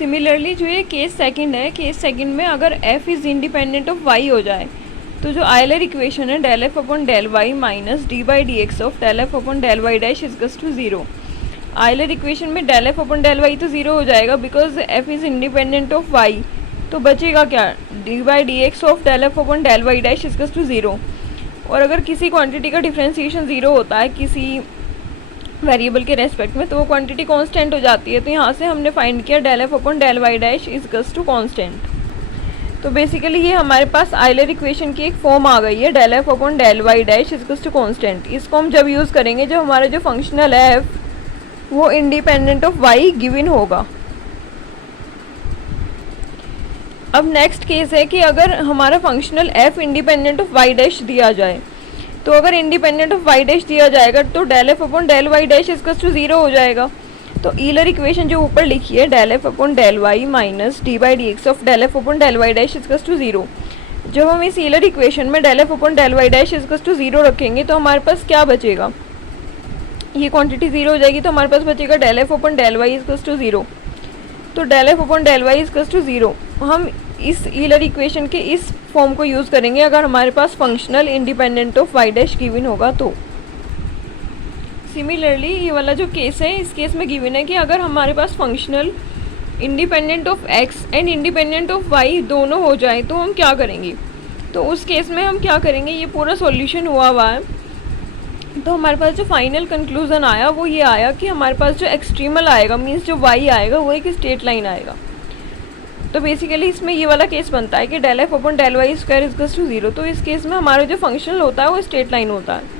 Similarly जो ये case second है, केस सेकंड में अगर f is independent of y हो जाए तो जो आयलर इक्वेशन है del F upon del Y minus D by D X of del F upon del Y dash इजकस टू ज़ीरो। आयलर इक्वेशन में del F upon del Y तो zero हो जाएगा because f is independent of y, तो बचेगा क्या, D by D X of del F upon del Y dash इजकस to zero. और अगर किसी क्वांटिटी का डिफ्रेंसिएशन ज़ीरो होता है किसी वेरिएबल के रेस्पेक्ट में तो वो क्वांटिटी कांस्टेंट हो जाती है। तो यहाँ से हमने फाइंड किया del F upon del Y dash इजकस टू कांस्टेंट। तो बेसिकली ये हमारे पास आयलर इक्वेशन की एक फॉर्म आ गई है del F upon del Y dash इजकस टू कांस्टेंट। इसको हम जब यूज़ करेंगे जब हमारा जो फंक्शनल है एफ वो इंडिपेंडेंट ऑफ वाई गिवन होगा। अब नेक्स्ट केस है कि अगर हमारा functional F independent of Y dash दिया जाए, तो अगर इंडिपेंडेंट ऑफ वाई डैश दिया जाएगा तो del F upon del Y dash इजकस टू ज़ीरो हो जाएगा। तो ईलर इक्वेशन जो ऊपर लिखी है del F upon del Y minus D by D X of del F upon del Y dash इजकस टू ज़ीरो। जब हम इस ईलर इक्वेशन में del F upon del Y dash इजकस टू ज़ीरो रखेंगे तो हमारे पास क्या बचेगा, ये क्वांटिटी ज़ीरो हो जाएगी तो हमारे पास बचेगा del F upon del Y इजकस टू ज़ीरो। तो del F upon del Y इजकस टू ज़ीरो हम इस ईलर इक्वेशन के इस फॉर्म को यूज़ करेंगे अगर हमारे पास functional independent of Y dash given होगा तो। सिमिलरली ये वाला जो केस है इस केस में गिवन है कि अगर हमारे पास functional independent of X and independent of Y दोनों हो जाए तो हम क्या करेंगे। तो उस केस में हम क्या करेंगे, ये पूरा सॉल्यूशन हुआ है तो हमारे पास जो फाइनल कंक्लूजन आया वो ये आया कि हमारे पास जो एक्सट्रीमल आएगा मीन्स जो वाई आएगा वो एक स्ट्रेट लाइन आएगा। तो बेसिकली इसमें ये वाला केस बनता है कि del F upon del Y square इजकस टू ज़ीरो। तो इस केस में हमारा जो फंक्शनल होता है वो स्ट्रेट लाइन होता है।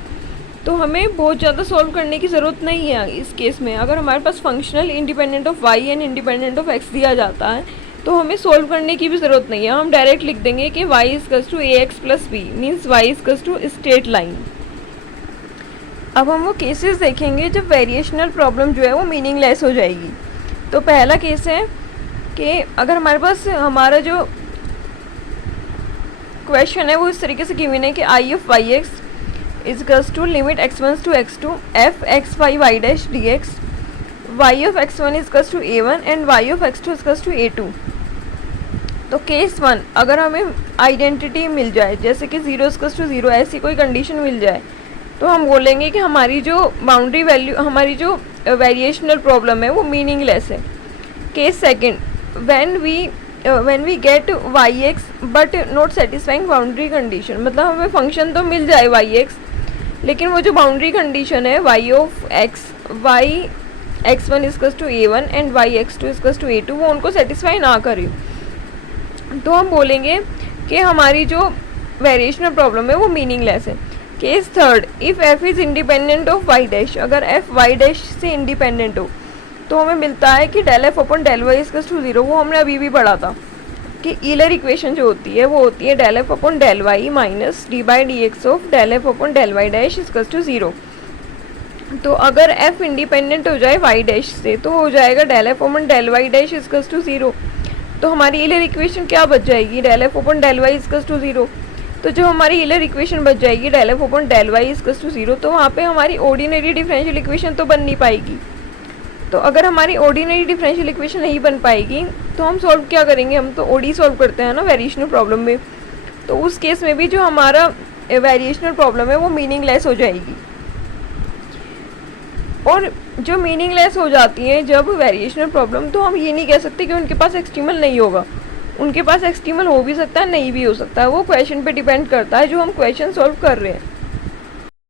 तो हमें बहुत ज़्यादा सॉल्व करने की ज़रूरत नहीं है इस केस में। अगर हमारे पास functional independent of Y and independent of X दिया जाता है तो हमें सॉल्व करने की भी ज़रूरत नहीं है। हम डायरेक्ट लिख देंगे कि y इजकस to A X plus B means y इजकस टू स्ट्रेट लाइन। अब हम वो केसेस देखेंगे जब वेरिएशनल प्रॉब्लम जो है वो मीनिंगलेस हो जाएगी। तो पहला केस है कि अगर हमारे पास हमारा जो क्वेश्चन है वो इस तरीके से गिवन है कि आई of Y x इजकस to limit x one two x to F x Y Y dash D x Y of x one इजकस to A one and Y of x to इजकस to A to. तो case one अगर हमें identity मिल जाए जैसे कि zero इजकस to zero ऐसी कोई condition मिल जाए तो हम बोलेंगे कि हमारी जो बाउंड्री वैल्यू हमारी जो वेरिएशनल प्रॉब्लम है वो मीनिंगलेस है। Case second when we get Y X but not satisfying boundary condition, मतलब हमें फंक्शन तो मिल जाए वाई एक्स लेकिन वो जो बाउंड्री कंडीशन है Y of x Y x one इजकस to A one and Y x to इजकस to A to वो उनको सेटिस्फाई ना करे तो हम बोलेंगे कि हमारी जो वेरिएशनल प्रॉब्लम है वो मीनिंगलेस है। Case third if F is independent of Y dash, अगर एफ वाई डैश से इंडिपेंडेंट हो तो हमें मिलता है कि del F upon del Y इजकस टू ज़ीरो। वो हमने अभी भी पढ़ा था कि ईलर इक्वेशन जो होती है वो होती है del F upon del Y minus D by D X of del F upon del Y dash इजकस टू ज़ीरो। तो अगर एफ इंडिपेंडेंट हो जाए वाई डैश से तो हो जाएगा del F upon del Y dash इजकस टू ज़ीरो। तो हमारी ईलर इक्वेशन क्या बच जाएगी, del F upon del Y इजकस टू ज़ीरो। तो जब हमारी ईलर इक्वेशन बच जाएगी del F upon del Y इजकस टू ज़ीरो तो वहाँ पे हमारी ऑर्डिनरी डिफरेंशियल इक्वेशन तो बन नहीं पाएगी। तो अगर हमारी ऑर्डिनरी डिफरेंशियल इक्वेशन नहीं बन पाएगी तो हम सॉल्व क्या करेंगे, हम तो ओडी सॉल्व करते हैं ना वेरिएशनल प्रॉब्लम में। तो उस केस में भी जो हमारा वेरिएशनल प्रॉब्लम है वो मीनिंगलेस हो जाएगी। और जो मीनिंगलेस हो जाती है जब वेरिएशनल प्रॉब्लम तो हम ये नहीं कह सकते कि उनके पास एक्सट्रीमल नहीं होगा। उनके पास एक्सट्रीमल हो भी सकता है नहीं भी हो सकता है, वो क्वेश्चन पे डिपेंड करता है जो हम क्वेश्चन सॉल्व कर रहे हैं।